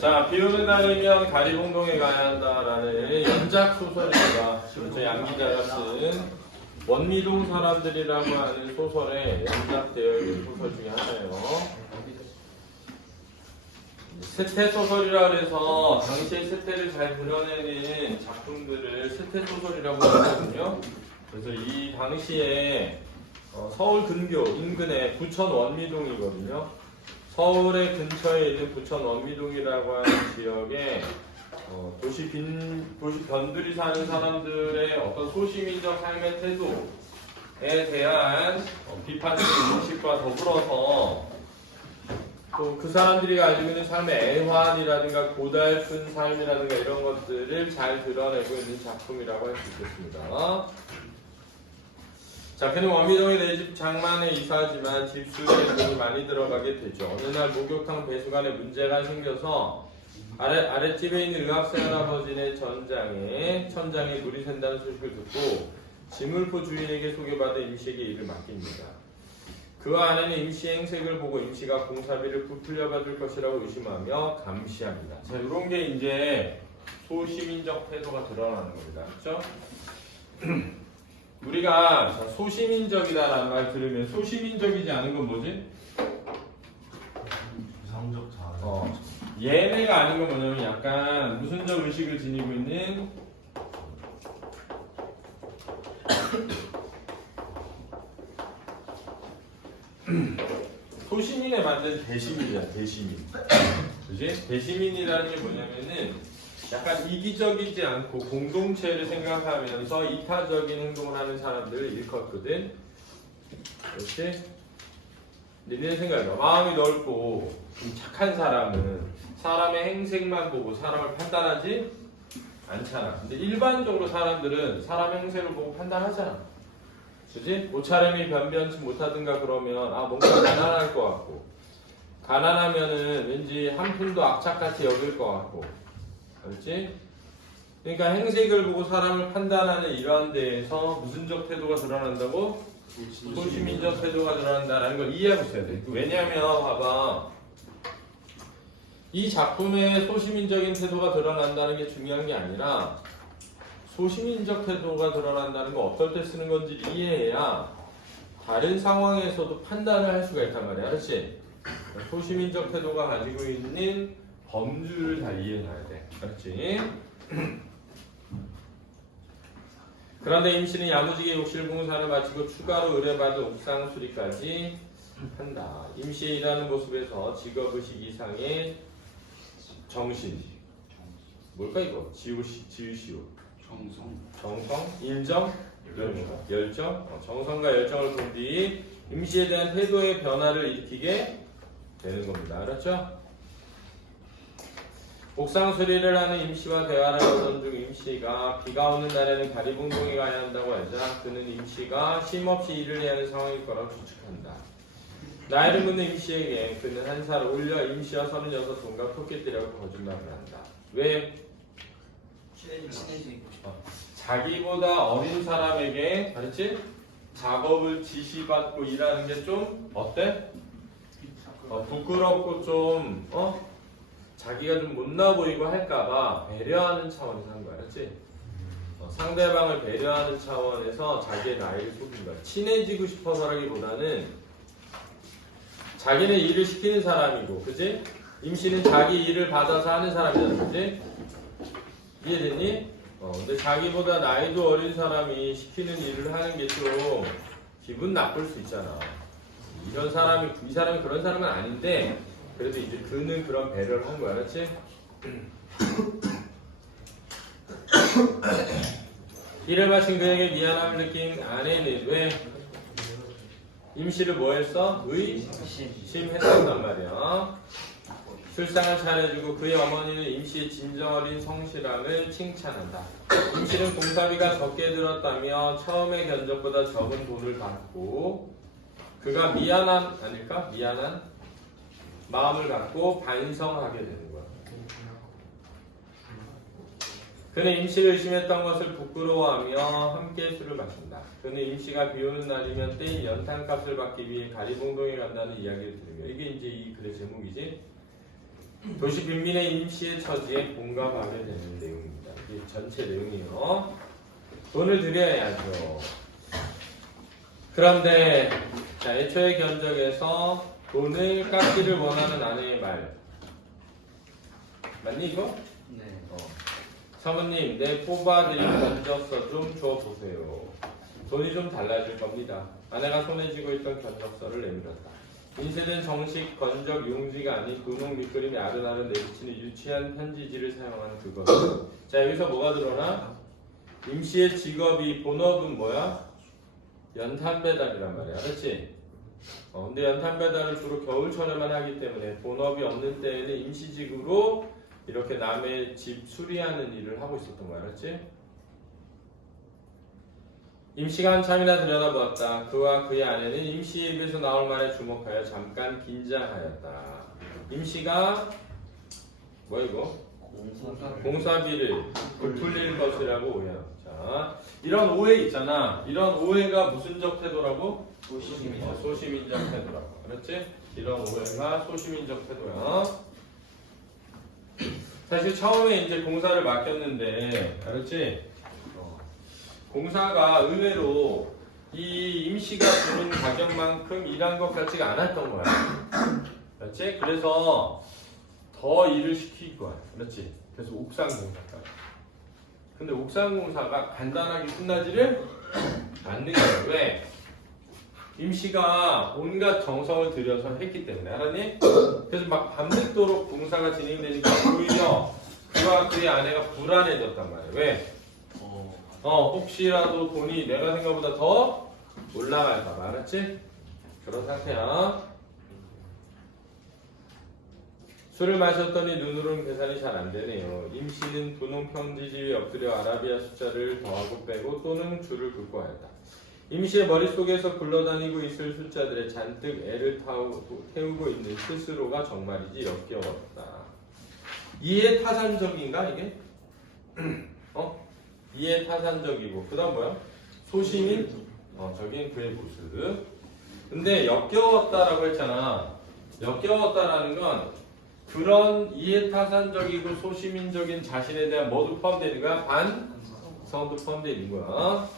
자, 비 오는 날이면 가리봉동에 가야 한다라는 연작 소설입니다. 지금 저 양 기자가 쓴 원미동 사람들이라고 하는 소설에 연작되어 있는 소설 중에 하나예요. 세태 소설이라 그래서 당시의 세태를 잘 드러내는 작품들을 세태 소설이라고 하거든요. 그래서 이 당시에 서울 근교 인근에 부천 원미동이거든요. 서울의 근처에 있는 부천 원미동이라고 하는 지역에 도시 변들이 사는 사람들의 어떤 소시민적 삶의 태도에 대한 비판적인 인식과 더불어서 또 그 사람들이 가지고 있는 삶의 애환이라든가 고달픈 삶이라든가 이런 것들을 잘 드러내고 있는 작품이라고 할 수 있겠습니다. 자, 그는 원미동에 내 집 장만에 이사하지만 집수리에 돈이 많이 들어가게 되죠. 어느 날 목욕탕 배수관에 문제가 생겨서 아랫집에 있는 의학생 할아버지네 천장에 물이 샌다는 소식을 듣고 지물포 주인에게 소개받은 임씨에게 일을 맡깁니다. 그 아내는 임씨의 행색을 보고 임씨가 공사비를 부풀려 받을 것이라고 의심하며 감시합니다. 자, 이런 게 이제 소시민적 태도가 드러나는 겁니다. 그렇죠? 우리가 소시민적이다라는 말 들으면 소시민적이지 않은 건 뭐지? 이상적 자아. 얘네가 아닌 건 뭐냐면 약간 무슨적 의식을 지니고 있는 소시민에 맞는 대시민이야. 대시민. 그지? 대시민이라는 게 뭐냐면은 약간 이기적이지 않고 공동체를 생각하면서 이타적인 행동을 하는 사람들을 일컫거든. 그렇지? 니네 생각해봐. 마음이 넓고 좀 착한 사람은 사람의 행색만 보고 사람을 판단하지 않잖아. 근데 일반적으로 사람들은 사람의 행색을 보고 판단하잖아. 그치? 옷차림이 변변치 못하든가 그러면 뭔가 가난할 것 같고, 가난하면은 왠지 한 푼도 악착같이 여길 것 같고, 그렇지? 그러니까 행색을 보고 사람을 판단하는 이러한 데에서 무슨적 태도가 드러난다고? 소시민적 태도가 드러난다는 걸 이해하고 있어야 돼. 왜냐하면 봐봐, 이 작품에 소시민적인 태도가 드러난다는 게 중요한 게 아니라 소시민적 태도가 드러난다는 거 어떨 때 쓰는 건지 이해해야 다른 상황에서도 판단을 할 수가 있단 말이야. 그렇지? 소시민적 태도가 가지고 있는 범주를 다 이해해야 돼. 그렇지? 그런데 임씨는 야무지게 욕실 공사를 마치고 추가로 의뢰받은 옥상 수리까지 한다. 임씨의 일하는 모습에서 직업의식 이상의 정신. 뭘까 이거? 지으시오. 정성, 인정, 열정. 정성과 열정을 본 뒤 임씨에 대한 태도의 변화를 일으키게 되는 겁니다. 알았죠? 옥상 수리를 하는 임씨와 대화를 하던 중 임씨가 비가 오는 날에는 가리봉동에 가야 한다고 하자 그는 임씨가 쉼없이 일을 해야 하는 상황일 거라고 추측한다. 나이를 묻는 임씨에게 그는 한 살 올려 임씨와 36 동갑 토끼띠라고 거짓말을 한다. 왜? 자기보다 어린 사람에게, 알았지? 작업을 지시받고 일하는 게 좀 어때? 부끄럽고 좀 자기가 좀 못나 보이고 할까봐 배려하는 차원에서 한 거야, 알았지? 상대방을 배려하는 차원에서 자기의 나이를 속인 거야. 친해지고 싶어서라기보다는 자기는 일을 시키는 사람이고, 그치? 임씨는 자기 일을 받아서 하는 사람이잖아, 그치? 이해되니? 근데 자기보다 나이도 어린 사람이 시키는 일을 하는 게 좀 기분 나쁠 수 있잖아. 이 사람이 그런 사람은 아닌데, 그래도 이제 그는 그런 배려를 한 거야, 그렇지? 일을 마친 그에게 미안함을 느낀 아내는 왜 임씨를 뭐 했어? 의심했었단 말이야. 술상을 차려주고 그의 어머니는 임씨의 진정어린 성실함을 칭찬한다. 임씨는 공사비가 적게 들었다며 처음의 견적보다 적은 돈을 받고 그가 미안한 마음을 갖고 반성하게 되는 거야. 그는 임씨를 의심했던 것을 부끄러워하며 함께 술을 마신다. 그는 임씨가 비오는 날이면 떼인 연탄값을 받기 위해 가리봉동에 간다는 이야기를 들으며 이게 이제 이 글의 제목이지. 도시 빈민의 임시의 처지에 공감하게 되는 내용입니다. 이게 전체 내용이요. 돈을 들여야죠. 그런데 자, 애초의 견적에서 돈을 깎기를 원하는 아내의 말 맞니 이거? 네. 사모님 내 뽑아드린 견적서 좀 줘보세요. 돈이 좀 달라질 겁니다. 아내가 손에 쥐고 있던 견적서를 내밀었다. 인쇄된 정식 건적 용지가 아닌 분홍 밑그림이 아른아른 내비치는 유치한 편지지를 사용한 그것. 자 여기서 뭐가 들어나? 임시의 직업이 본업은 뭐야? 연탄 배달이란 말이야. 그렇지? 근데 연탄 배달을 주로 겨울철에만 하기 때문에 본업이 없는 때에는 임시직으로 이렇게 남의 집 수리하는 일을 하고 있었던 거야. 그렇지? 임시가 한참이나 들여다보았다. 그와 그의 아내는 임시의 입에서 나올 말에 주목하여 잠깐 긴장하였다. 임시가 뭐야 이거? 공사비를 부풀릴 것이라고 오해한다. 자, 이런 오해 있잖아. 이런 오해가 무슨적 태도라고? 소시민적 태도라고. 그렇지? 이런 오해가 소시민적 태도야. 사실 처음에 이제 공사를 맡겼는데, 알았지? 공사가 의외로 이 임시가 주는 가격만큼 일한 것 같지가 않았던 거야. 그렇지? 그래서 더 일을 시킬 거야. 그렇지? 그래서 옥상공사까지. 근데 옥상공사가 간단하게 끝나지를 않는 거야. 왜? 임시가 온갖 정성을 들여서 했기 때문에. 알았니? 그래서 막 밤늦도록 공사가 진행되니까 오히려 그와 그의 아내가 불안해졌단 말이야. 왜? 혹시라도 돈이 내가 생각보다 더 올라갈까봐. 알았지? 그런 상태야. 술을 마셨더니 눈으로는 계산이 잘 안 되네요. 임시는 분홍 평지지에 엎드려 아라비아 숫자를 더하고 빼고 또는 줄을 긋고 하였다. 임시의 머릿속에서 굴러다니고 있을 숫자들에 잔뜩 애를 태우고 있는 스스로가 정말이지 역겨웠다. 이해타산적인가 이게? 이해타산적이고 그 다음 뭐야? 소시민? 저긴 그의 모습. 근데 역겨웠다라고 했잖아. 역겨웠다라는 건 그런 이해타산적이고 소시민적인 자신에 대한 뭐도 포함되는 거야? 반성도 포함되는 거야.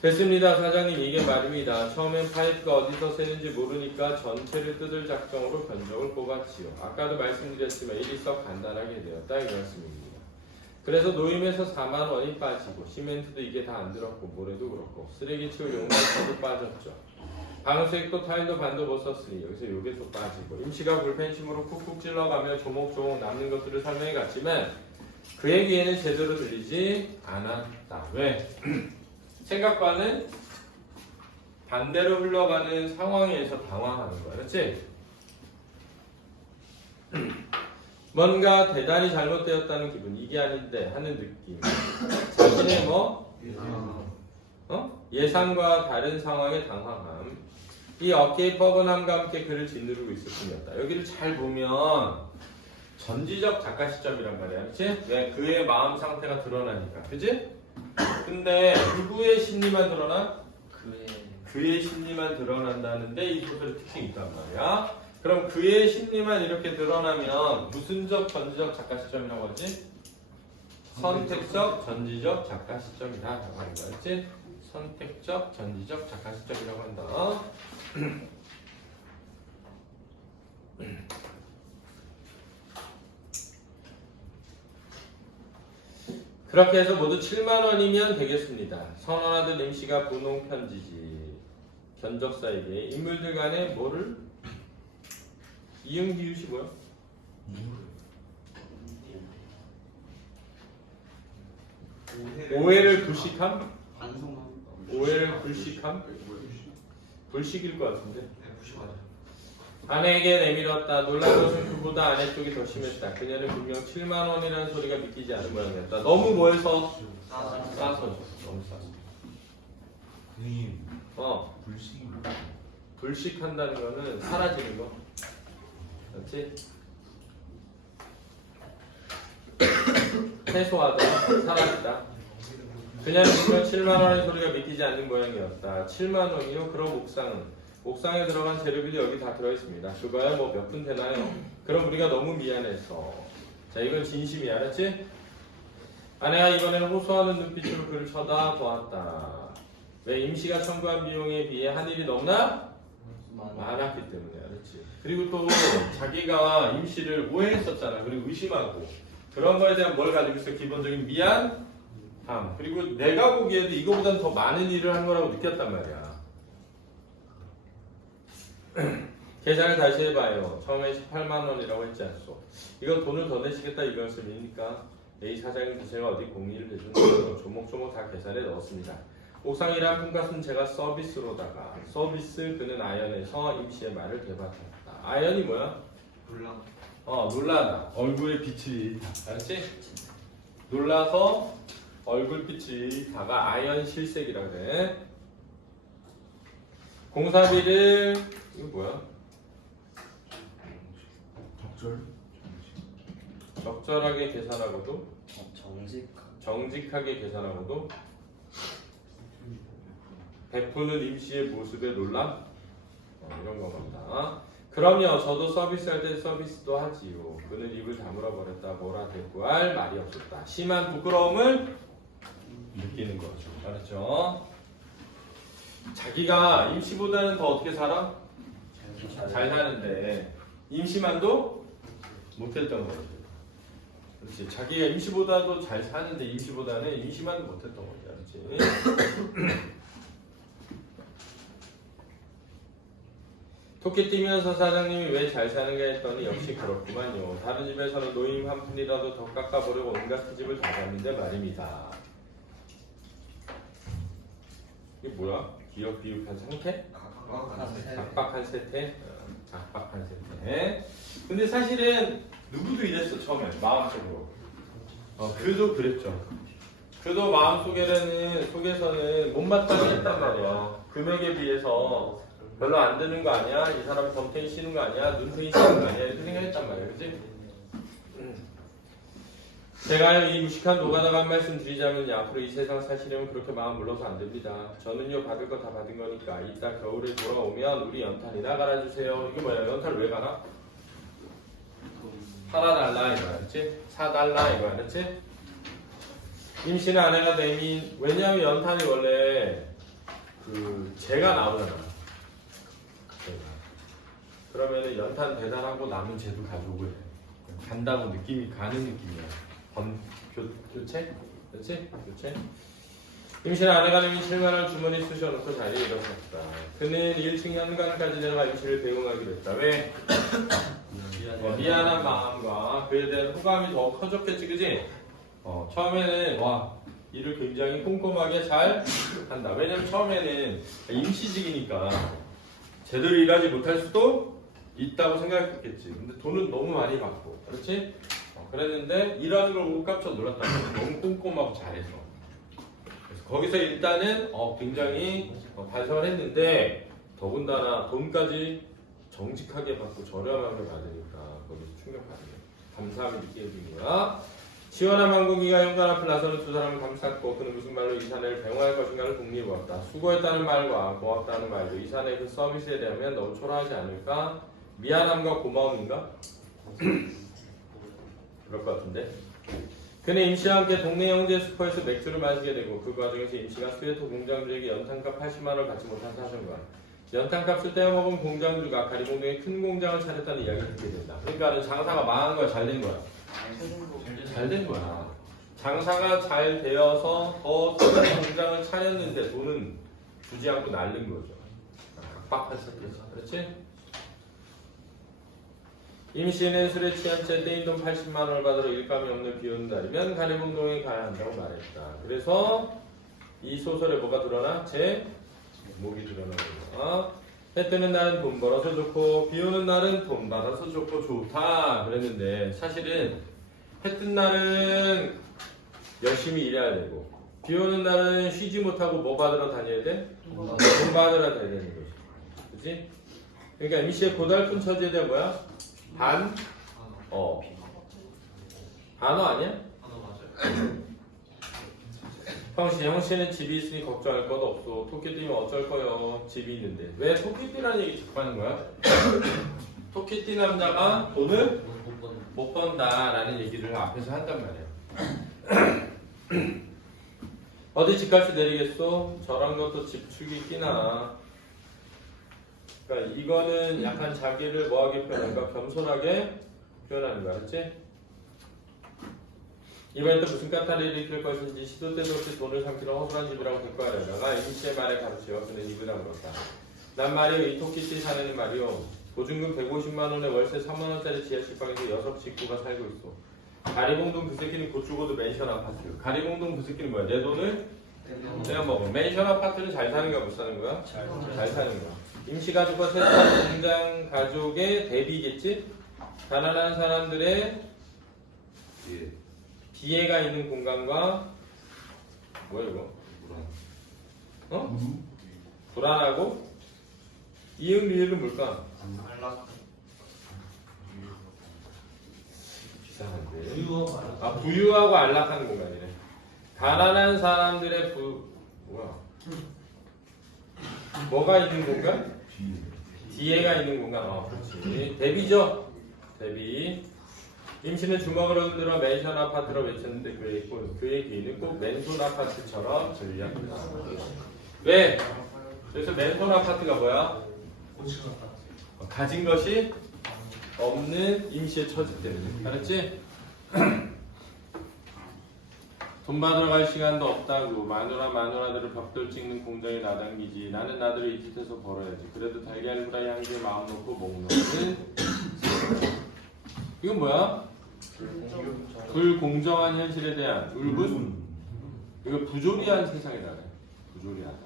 됐습니다. 사장님 이게 말입니다. 처음엔 파이프가 어디서 새는지 모르니까 전체를 뜯을 작정으로 견적을 뽑았지요. 아까도 말씀드렸지만 일이 썩 간단하게 되었다 이 말씀입니다. 그래서 노임에서 4만 원이 빠지고 시멘트도 이게 다 안 들었고 모래도 그렇고 쓰레기 치울 용달차도 빠졌죠. 방수액도 타일도 반도 못 썼으니 여기서 요게 또 빠지고 임시가 불펜심으로 쿡쿡 찔러가며 조목조목 남는 것들을 설명해 갔지만 그의 귀에는 제대로 들리지 않았다. 왜? 생각과는 반대로 흘러가는 상황에서 당황하는 거야. 그렇지? 뭔가 대단히 잘못되었다는 기분, 이게 아닌데 하는 느낌. 자신의 예상과 다른 상황의 당황함. 이 어깨의 뻐근함과 함께 그를 짓누르고 있을 뿐이었다. 여기를 잘 보면 전지적 작가 시점이란 말이야. 그렇지? 왜? 그의 마음 상태가 드러나니까. 그렇지? 근데 누구의 심리만 드러나? 그의 심리만 드러난다는데 이 소설의 특징이 있단 말이야. 그럼 그의 심리만 이렇게 드러나면 무슨적 전지적 작가 시점이라고 하지? 선택적 전지적 작가 시점이다 라고 하는 거야. 그렇지? 선택적 전지적 작가 시점이라고 한다. 그렇게 해서 모두 7만 원이면 되겠습니다. 선언하던 임시가 분홍 편지지 견적사에게 인물들 간에 뭐를? 이응비웃이 뭐야? 오해를 불식함? 오해를 불식함? 불식일 것 같은데. 아내에게 내밀었다. 놀란 것은 그보다 아내 쪽이 더 심했다. 그녀는 분명 7만 원이라는 소리가 믿기지 않은 모양이었다. 너무 뭐해서? 싸서. 너무 싸서. 선생님, 불식이 뭐야? 불식한다는 거는 사라지는 거. 그렇지? 해소하다, 사라지다. 그녀는 분명 7만 원의 소리가 믿기지 않는 모양이었다. 7만 원이요? 그럼 옥상은? 옥상에 들어간 재료비도 여기 다 들어있습니다. 그거야 뭐 몇 푼 되나요? 그럼 우리가 너무 미안해서. 자, 이건 진심이 알았지? 아내가 이번에는 호소하는 눈빛으로 그를 쳐다보았다. 왜? 임시가 청구한 비용에 비해 한 일이 너무나 많았기 때문에. 알았지? 그리고 또 자기가 임시를 오해했었잖아. 그리고 의심하고 그런 거에 대한 뭘 가지고 있어? 기본적인 미안함. 그리고 내가 보기에도 이거보다는 더 많은 일을 한 거라고 느꼈단 말이야. 계산을 다시 해봐요. 처음에 18만 원이라고 했지 않소? 이거 돈을 더 내시겠다 이 말씀이니까 A 사장님 제가 어디 공의를 해주는 거 조목조목 다 계산에 넣었습니다. 옥상이란 품값은 제가 서비스로다가 서비스 그는 아연에서 임시의 말을 되받았다. 아연이 뭐야? 놀라다. 얼굴에 빛이 다. 알았지? 놀라서 얼굴빛이 다가 아연 실색이라 그래. 공사비를 이거 뭐야? 적절하게 계산하고도 정직하게 계산하고도 베푸는 임시의 모습에 놀람 이런 겁니다. 그럼요, 저도 서비스할 때 서비스도 하지요. 그는 입을 다물어 버렸다. 뭐라 대꾸할 말이 없었다. 심한 부끄러움을 느끼는 거죠. 알았죠? 자기가 임시보다는 더 어떻게 살아? 잘 사는데 임시만도 못했던 거지. 그렇지. 자기가 임시보다도 잘 사는데 임시보다는 임시만 못했던 거지. 알았지? 토끼 뛰면서 사장님이 왜 잘 사는가 했더니 역시 그렇구만요. 다른 집에서는 노임 한 푼이라도 더 깎아보려고 온갖 트집을 다 잡는데 말입니다. 이게 뭐야? 기억 비육한 상태? 각박한 세태? 각박한 세태. 근데 사실은 누구도 이랬어 처음에 마음속으로. 그도 그랬죠. 그도 마음속에서는 못마땅해 했단 말이야. 금액에 비해서 별로 안 드는 거 아니야? 이 사람 덤탱이 씌는 거 아니야? 눈탱이 씌는 거 아니야? 이렇게 생각했단 말이야. 그치? 제가 이 무식한 노가다가 한 말씀 드리자면요. 앞으로 이 세상 사시려면 그렇게 마음 물러서 안 됩니다. 저는요 받을 거 다 받은 거니까 이따 겨울에 돌아오면 우리 연탄이나 갈아주세요. 이게 뭐야? 연탄을 왜 갈아? 팔아달라 이거 알았지? 사달라 이거 알았지? 임신한 아내가 내민 왜냐하면 연탄이 원래 그 재가 나오잖아. 그러면은 연탄 배달하고 남은 재도 가져오고 해. 간다고 느낌이 가는 느낌이야. 교체? 그렇지? 교체? 임신한 아내가 내민 7만원 주머니 쑤셔놓고 자리에 일어섰다. 그는 1층 현관까지 내려가 임신을 배웅하기로 했다. 왜? 미안한 마음과 그에 대한 호감이 더 커졌겠지, 그지? 처음에는 일을 굉장히 꼼꼼하게 잘 한다. 왜냐면 처음에는 임시직이니까 제대로 일하지 못할 수도 있다고 생각했겠지. 근데 돈은 너무 많이 받고, 그렇지? 그랬는데 일하는 걸 보고 깜짝 놀랐다. 너무 꼼꼼하고 잘해서. 그래서 거기서 일단은 굉장히 반성을 했는데 더군다나 돈까지 정직하게 받고 저렴하게 받으니까 거기서 충격받네. 감사함을 느끼게 된 거야. 시원한 항공기가 현관 앞을 나서는 두 사람을 감쌌고 그는 무슨 말로 이 사내를 배웅할 것인가를 궁리해보았다. 수고했다는 말과 고맙다는 말도 이 사내의 그 서비스에 대하면 너무 초라하지 않을까? 미안함과 고마움인가? 그럴 것 같은데. 그는 임시와 함께 동네 형제 슈퍼에서 맥주를 마시게 되고 그 과정에서 임시가 스웨터 공장주에게 연탄값 80만원을 받지 못한 사정과 연탄값을 떼어먹은 공장주가 가리봉동에 큰 공장을 차렸다는 이야기를 듣게 된다. 그러니까 장사가 망한 거야? 잘 된 거야? 잘 된 거야. 장사가 잘 되어서 더 큰 공장을 차렸는데 돈은 주지 않고 날린 거죠. 각박한 사태죠. 그렇지? 임시는 술에 취한 채 떼인 돈 80만 원을 받으러 일감이 없는 비 오는 날이면 가리봉동에 가야 한다고 말했다. 그래서 이 소설에 뭐가 드러나? 제 목이 드러나고 해 뜨는 날은 돈 벌어서 좋고 비 오는 날은 돈 받아서 좋고 좋다 그랬는데 사실은 해 뜬 날은 열심히 일해야 되고 비 오는 날은 쉬지 못하고 뭐 받으러 다녀야 돼? 돈 받으러 다녀야 되는 거지. 그치? 그러니까 임시의 고달픈 처지에 대한 뭐야? 반어 아니야? 형씨는 집이 있으니 걱정할 것도 없어. 토끼 뛰면 어쩔 거요. 집이 있는데. 왜 토끼 뛰라는 얘기 자꾸 하는 거야? 토끼띠 남자가 돈을 못 번다라는 얘기를 앞에서 한단 말이야. 어디 집값이 내리겠어? 저런 것도 집축이 끼나. 그러니까 이거는 약간 자기를 뭐하게 표현한가? 겸손하게 표현하는 거야, 그렇지? 이번에 또 무슨 까탈을 일으킬 것인지 시도 때도 없이 돈을 삼키러 허술한 집이라고 대꾸하려다가 임씨의 말에 가로치어 그는 입을 다물었다. 난 말이요, 이 토끼띠 사내는 말이요, 보증금 150만 원에 월세 3만 원짜리 지하 식당에서 6 식구가 살고 있어. 가리봉동 그 새끼는 곧 죽어도 맨션 아파트. 가리봉동 그 새끼는 뭐야? 내 돈을 내가 먹어. 맨션 아파트는 잘 사는 거야, 못 사는 거야? 잘 사는 거야. 임시 가족과 세입자 공장 가족의 대비겠지? 가난한 사람들의 예. 비애가 있는 공간과 뭐야 이거? 어? 불안하고 이응 리을은 뭘까? 이상한데. 아, 부유하고 안락한 공간이네. 가난한 사람들의 뭐가 있는 공간? 뒤에가 있는 공간. 그렇지. 대비죠. 대비. 임씨는 주먹을 흔들어 맨션 아파트로 외쳤는데 그의 귀는 꼭 맨손 아파트처럼 들렸다. 왜? 그래서 맨손 아파트가 뭐야? 가진 것이 없는 임씨의 처지 때문에. 알았지? 돈 받으러 갈 시간도 없다고 마누라들을 벽돌 찍는 공장에 나당기지. 나는 나들을 이 짓에서 벌어야지. 그래도 달걀 후라이 한 개에 마음 놓고 목 놓는 이건 뭐야? 불공정한 현실에 대한 울분? 이거 부조리한 세상이다. 부조리하다.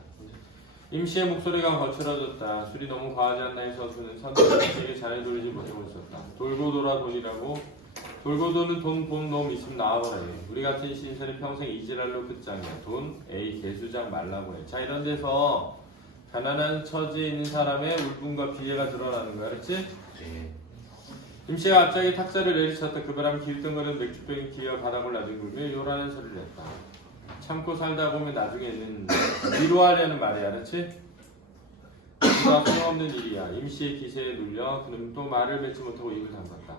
임씨의 목소리가 거칠어졌다. 술이 너무 과하지 않나 해서 그는 선생님에게 잘해 돌리지 못하고 있었다. 돌고 돌아 돈이라고. 돌고 도는 돈 놈 있으면 나와보라 해. 우리 같은 신세는 평생 이지랄로 끝장이야. 돈 에이 개수장 말라고 해. 자, 이런 데서 가난한 처지에 있는 사람의 울분과 비애가 드러나는 거야. 알았지? 네. 임씨가 갑자기 탁자를 내리쳤다. 그 바람 길덩거리는 맥주병이 기어 바닥을 나중에 요라는 소리를 했다. 참고 살다 보면 나중에는 위로하려는 말이야. 알았지? 그가 소용없는 일이야. 임씨의 기세에 눌려 그는 또 말을 맺지 못하고 입을 담갔다.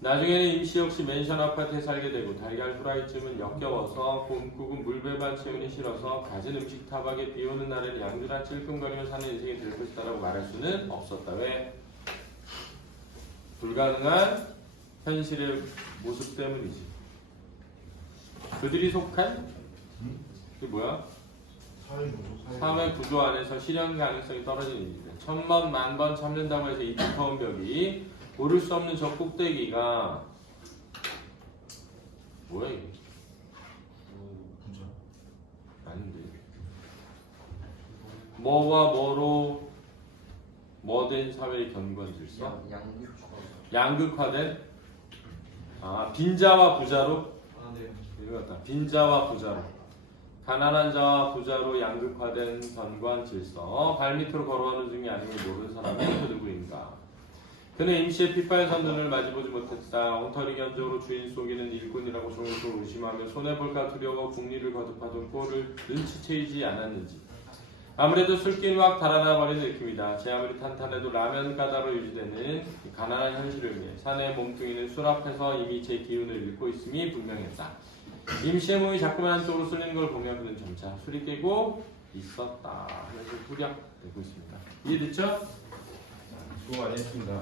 나중에는 임씨 역시 맨션 아파트에 살게 되고 달걀 후라이쯤은 역겨워서 곰국은 물배만 채우니 싫어서 가진 음식 타박에 비오는 날에는 양주나 찔끔거리며 사는 인생이 될 것이다라고 말할 수는 없었다. 왜? 불가능한 현실의 모습 때문이지. 그들이 속한 이게 뭐야? 사회 구조 안에서 실현 가능성이 떨어진 일이다. 1000번, 10,000번 참는다고 해서 이 두터운 벽이 오를 수 없는 저 꼭대기가 뭐야 이게? 부자. 아닌데. 뭐와 뭐로 뭐된 사회의 견고한 질서? 양극화된? 아, 빈자와 부자로? 이거 같다. 빈자와 부자로. 가난한 자와 부자로 양극화된 견고한 질서. 발밑으로 걸어가는 중에 아니면 모르는 사람이 그 누구인가? 그는 임시의 핏발선 눈을 마주보지 못했다. 엉터리 견적으로 주인 속이는 일꾼이라고 조용히 의심하며 손해볼까 두려워 국리를 거듭하던 꼴을 눈치채이지 않았는지. 아무래도 술기는 확 달아나버린 느낌이다. 제 아무리 탄탄해도 라면 가다로 유지되는 가난한 현실을 위해 사내의 몸뚱이는 술 앞에서 이미 제 기운을 잃고 있음이 분명했다. 임시의 몸이 자꾸만 한쪽으로 쏠리는 걸 보며 그는 점차 술이 깨고 있었다 하면서 후략되고 있습니다. 이해됐죠? 수고 많이 했습니다.